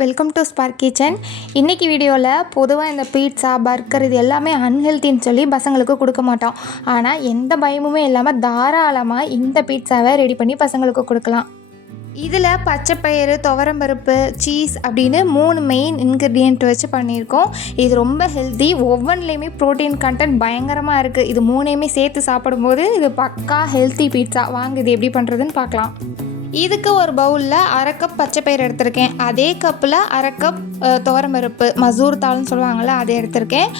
Welcome to spark kitchen. இன்றைக்கி வீடியோவில் பொதுவாக இந்த பீட்சா பர்கர் இது எல்லாமே அன்ஹெல்த்தின்னு சொல்லி பசங்களுக்கு கொடுக்க மாட்டோம். ஆனால் எந்த பயமுமே இல்லாமல் தாராளமாக இந்த பீட்சாவை ரெடி பண்ணி பசங்களுக்கு கொடுக்கலாம். இதில் பச்சைப்பயிறு, துவரம்பருப்பு, சீஸ் அப்படின்னு 3 மெயின் இன்க்ரீடியண்ட் வச்சு பண்ணியிருக்கோம். இது ரொம்ப ஹெல்த்தி. ஒவ்வொன்றுலேயுமே ப்ரோட்டீன் கண்டென்ட் பயங்கரமாக இருக்குது. இது 3ஐயுமே சேர்த்து சாப்பிடும்போது இது பக்கா ஹெல்த்தி பீட்சா. வாங்க இது எப்படி பண்ணுறதுன்னு பார்க்கலாம். இதுக்கு ஒரு பவுலில் 1/2 கப் பச்சைப்பயிறு எடுத்திருக்கேன். அதே கப்பில் 1/2 கப் துவரம்பருப்பு, மசூர் தால்னு சொல்லுவாங்கள்ல, அதை எடுத்திருக்கேன்.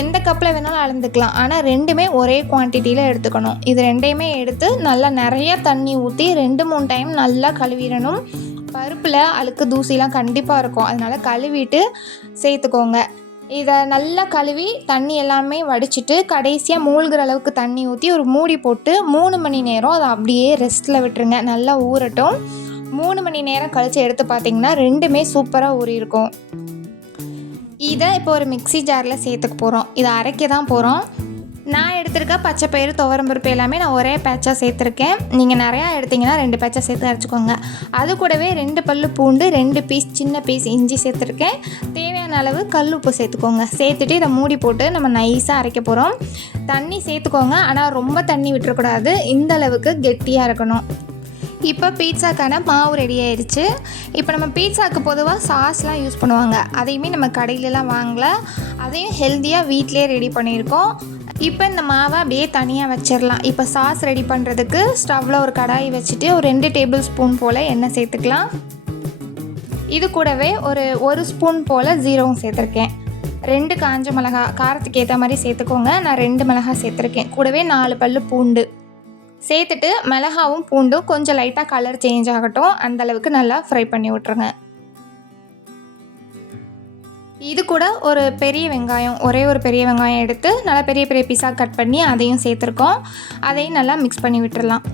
எந்த கப்பில் வேணாலும் அளந்துக்கலாம், ஆனால் ரெண்டுமே ஒரே குவான்டிட்டியில் எடுத்துக்கணும். இது ரெண்டையுமே எடுத்து நல்லா நிறைய தண்ணி ஊற்றி 2-3 டைம் நல்லா கழுவிடணும். பருப்பில் அழுக்கு தூசிலாம் கண்டிப்பாக இருக்கும், அதனால் கழுவிட்டு சேர்த்துக்கோங்க. இதை நல்லா கழுவி தண்ணி எல்லாமே வடிச்சிட்டு கடைசியாக மூழ்கிற அளவுக்கு தண்ணி ஊற்றி ஒரு மூடி போட்டு 3 மணி நேரம் அதை அப்படியே ரெஸ்ட்டில் விட்டுருங்க. நல்லா ஊறட்டும். 3 மணி நேரம் கழித்து எடுத்து பார்த்திங்கன்னா ரெண்டுமே சூப்பராக ஊறியிருக்கும். இதை இப்போ ஒரு மிக்ஸி ஜாரில் சேர்த்துக்க போகிறோம். இதை அரைக்க தான் போகிறோம். நான் எடுத்திருக்க பச்சைப்பயிறு, துவரம்பருப்பு எல்லாமே நான் ஒரே பேட்சாக சேர்த்துருக்கேன். நீங்கள் நிறையா எடுத்திங்கன்னா 2 பேட்சாக சேர்த்து அரைச்சிக்கோங்க. அது கூடவே 2 பல்லு பூண்டு, 2 பீஸ் சின்ன பீஸ் இஞ்சி சேர்த்துருக்கேன். தேவையான அளவு கல் உப்பு சேர்த்துக்கோங்க. சேர்த்துட்டு இதை மூடி போட்டு நம்ம நைஸாக அரைக்க போகிறோம். தண்ணி சேர்த்துக்கோங்க, ஆனால் ரொம்ப தண்ணி விட்டுறக்கூடாது. இந்த அளவுக்கு கெட்டியாக இருக்கணும். இப்போ பீட்சாக்கான மாவு ரெடி ஆயிடுச்சு. இப்போ நம்ம பீட்சாவுக்கு பொதுவாக சாஸ்லாம் யூஸ் பண்ணுவாங்க. அதையுமே நம்ம கடையிலலாம் வாங்கலை. அதையும் ஹெல்த்தியாக வீட்டிலே ரெடி பண்ணியிருக்கோம். இப்போ இந்த மாவை அப்படியே தனியாக வச்சிடலாம். இப்போ சாஸ் ரெடி பண்ணுறதுக்கு ஸ்டவ்வில் ஒரு கடாய் வச்சுட்டு ஒரு 2 டேபிள் ஸ்பூன் போல் எண்ணெய் சேர்த்துக்கலாம். இது கூடவே ஒரு ஸ்பூன் போல் ஜீரகம் சேர்த்துருக்கேன். 2 காஞ்ச மிளகா, காரத்துக்கு ஏற்ற மாதிரி சேர்த்துக்கோங்க. நான் 2 மிளகா சேர்த்துருக்கேன். கூடவே 4 பல்லு பூண்டு சேர்த்துட்டு மிளகாவும் பூண்டும் கொஞ்சம் லைட்டாக கலர் சேஞ்ச் ஆகட்டும். அந்தளவுக்கு நல்லா ஃப்ரை பண்ணி விட்ருங்க. இது கூட ஒரு பெரிய வெங்காயம், ஒரு பெரிய வெங்காயம் எடுத்து நல்லா பெரிய பெரிய பீஸாக கட் பண்ணி அதையும் சேர்த்துருக்கோம். அதையும் நல்லா மிக்ஸ் பண்ணி விட்டுடலாம்.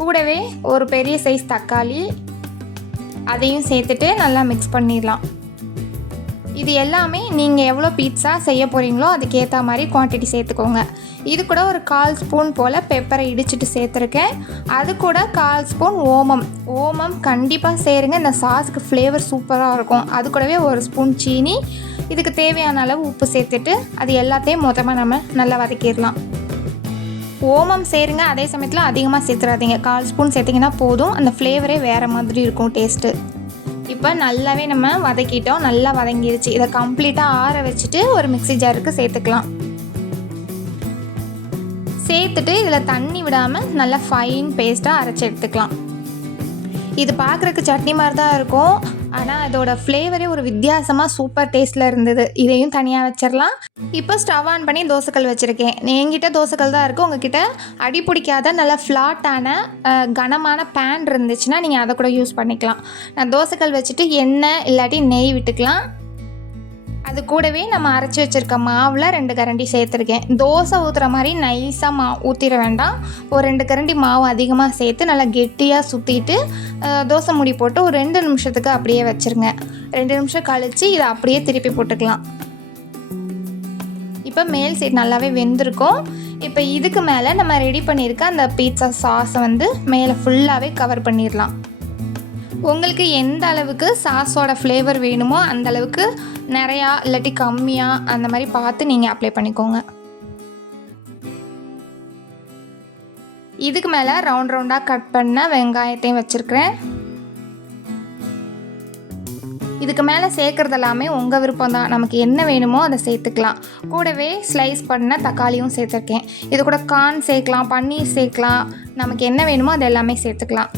கூடவே ஒரு பெரிய சைஸ் தக்காளி, அதையும் சேர்த்துட்டு நல்லா மிக்ஸ் பண்ணிடலாம். இது எல்லாமே நீங்கள் எவ்வளோ பீட்சா செய்ய போகிறீங்களோ அதுக்கேற்ற மாதிரி குவான்டிட்டி சேர்த்துக்கோங்க. இது கூட ஒரு 1/4 ஸ்பூன் போல் பெப்பரை இடிச்சிட்டு சேர்த்துருக்கேன். அது கூட 1/4 ஸ்பூன் ஓமம் கண்டிப்பாக சேருங்க. இந்த சாஸுக்கு ஃப்ளேவர் சூப்பராக இருக்கும். அது கூடவே 1 ஸ்பூன் சீனி, இதுக்கு தேவையான அளவு உப்பு சேர்த்துட்டு அது எல்லாத்தையும் மொத்தமாக நம்ம நல்லா வதக்கிடலாம். ஓமம் சேருங்க, அதே சமயத்தில் அதிகமாக சேர்த்துறாதீங்க. 1/4 ஸ்பூன் சேர்த்திங்கன்னா போதும். அந்த ஃப்ளேவரே வேறு மாதிரி இருக்கும் டேஸ்ட்டு. இப்போ நல்லாவே நம்ம வதக்கிட்டோம். நல்லா வதங்கிடுச்சு. இதை கம்ப்ளீட்டாக ஆற வச்சுட்டு ஒரு மிக்ஸி ஜாருக்கு சேர்த்துக்கலாம். சேர்த்துட்டு இதில் தண்ணி விடாமல் நல்லா ஃபைன் பேஸ்ட்டாக அரைச்சி எடுத்துக்கலாம். இது பார்க்குறதுக்கு சட்னி மாதிரி தான் இருக்கும், ஆனால் அதோட ஃப்ளேவரே ஒரு வித்தியாசமாக சூப்பர் டேஸ்ட்டில் இருந்தது. இதையும் தனியாக வச்சிடலாம். இப்போ ஸ்டவ் ஆன் பண்ணி தோசைக்கல் வச்சுருக்கேன். என்கிட்ட தோசைக்கல் தான் இருக்குது. உங்ககிட்ட அடி பிடிக்காத நல்ல ஃப்ளாட்டான கனமான பேன் இருந்துச்சுன்னா நீங்கள் அதை கூட யூஸ் பண்ணிக்கலாம். நான் தோசைக்கல் வச்சுட்டு எண்ணெய் இல்லாட்டி நெய் விட்டுக்கலாம். அது கூடவே நம்ம அரைச்சி வச்சுருக்க மாவில் 2 கரண்டி சேர்த்துருக்கேன். தோசை ஊற்றுற மாதிரி நைஸாக ஊற்றிட வேண்டாம். ஒரு 2 கரண்டி மாவு அதிகமாக சேர்த்து நல்லா கெட்டியாக சுற்றிட்டு தோசை மூடி போட்டு ஒரு 2 நிமிஷத்துக்கு அப்படியே வச்சுருங்க. 2 நிமிஷம் கழித்து இதை அப்படியே திருப்பி போட்டுக்கலாம். இப்போ மேல் சைடு நல்லாவே வெந்திருக்கும். இப்போ இதுக்கு மேலே நம்ம ரெடி பண்ணியிருக்க அந்த பீட்சா சாஸை மேலே ஃபுல்லாகவே கவர் பண்ணிடலாம். உங்களுக்கு எந்த அளவுக்கு சாஸோட ஃப்ளேவர் வேணுமோ அந்த அளவுக்கு நிறையா இல்லாட்டி கம்மியாக அந்த மாதிரி பார்த்து நீங்கள் அப்ளை பண்ணிக்கோங்க. இதுக்கு மேலே ரவுண்டாக கட் பண்ண வெங்காயத்தையும் வச்சுருக்கிறேன். இதுக்கு மேலே சேர்க்குறது எல்லாமே உங்கள் விருப்பம் தான். நமக்கு என்ன வேணுமோ அதை சேர்த்துக்கலாம். கூடவே ஸ்லைஸ் பண்ண தக்காளியும் சேர்த்துருக்கேன். இது கூட கார்ன் சேர்க்கலாம், பன்னீர் சேர்க்கலாம். நமக்கு என்ன வேணுமோ அது எல்லாமே சேர்த்துக்கலாம்.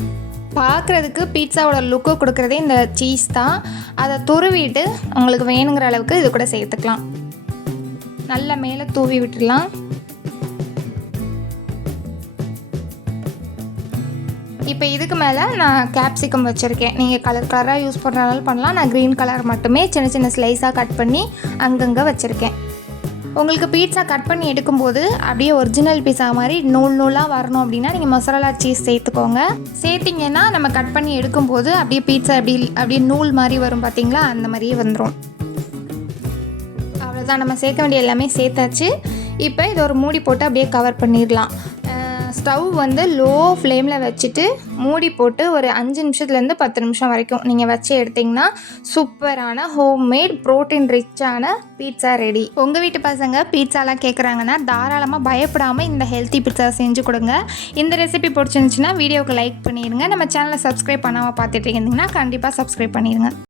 பார்க்குறதுக்கு பீட்சாவோட லுக்கு கொடுக்குறதே இந்த சீஸ் தான். அதை துருவிட்டு உங்களுக்கு வேணுங்கிற அளவுக்கு இது கூட சேர்த்துக்கலாம். நல்லா மேலே தூவி விட்டுடலாம். இப்போ இதுக்கு மேலே நான் கேப்சிகம் வச்சுருக்கேன். நீங்கள் கலராக யூஸ் பண்ணுறதுனால பண்ணலாம். நான் க்ரீன் கலர் மட்டுமே சின்ன சின்ன ஸ்லைஸாக கட் பண்ணி அங்கங்கே வச்சுருக்கேன். உங்களுக்கு பீட்சா கட் பண்ணி எடுக்கும்போது அப்படியே ஒரிஜினல் பீட்சா மாதிரி நூலாக வரணும் அப்படின்னா நீங்கள் மொசரல்லா சீஸ் சேர்த்துக்கோங்க. சேர்த்திங்கன்னா நம்ம கட் பண்ணி எடுக்கும்போது அப்படியே பீட்சா அப்படியே நூல் மாதிரி வரும் பார்த்தீங்களா, அந்த மாதிரியே வந்துடும். அவ்வளோதான், நம்ம சேர்க்க வேண்டிய எல்லாமே சேர்த்தாச்சு. இப்போ இது ஒரு மூடி போட்டு அப்படியே கவர் பண்ணிடலாம். ஸ்டவ் வந்து லோ ஃப்ளேமில் வச்சுட்டு மூடி போட்டு ஒரு 5 நிமிஷத்துலேருந்து 10 நிமிஷம் வரைக்கும் நீங்கள் வச்சு எடுத்திங்கன்னா சூப்பரான ஹோம்மேட் ப்ரோட்டீன் ரிச்சான பீட்சா ரெடி. உங்கள் வீட்டு பசங்க பீட்சாலாம் கேட்குறாங்கன்னா தாராளமாக பயப்படாமல் இந்த ஹெல்த்தி பீட்சா செஞ்சு கொடுங்க. இந்த ரெசிபி பிடிச்சிருந்துச்சுன்னா வீடியோவுக்கு லைக் பண்ணிடுங்க. நம்ம சேனலை சப்ஸ்கிரைப் பண்ணாமல் பார்த்துட்டு இருந்தீங்கன்னா கண்டிப்பாக சப்ஸ்கிரைப் பண்ணிடுங்க.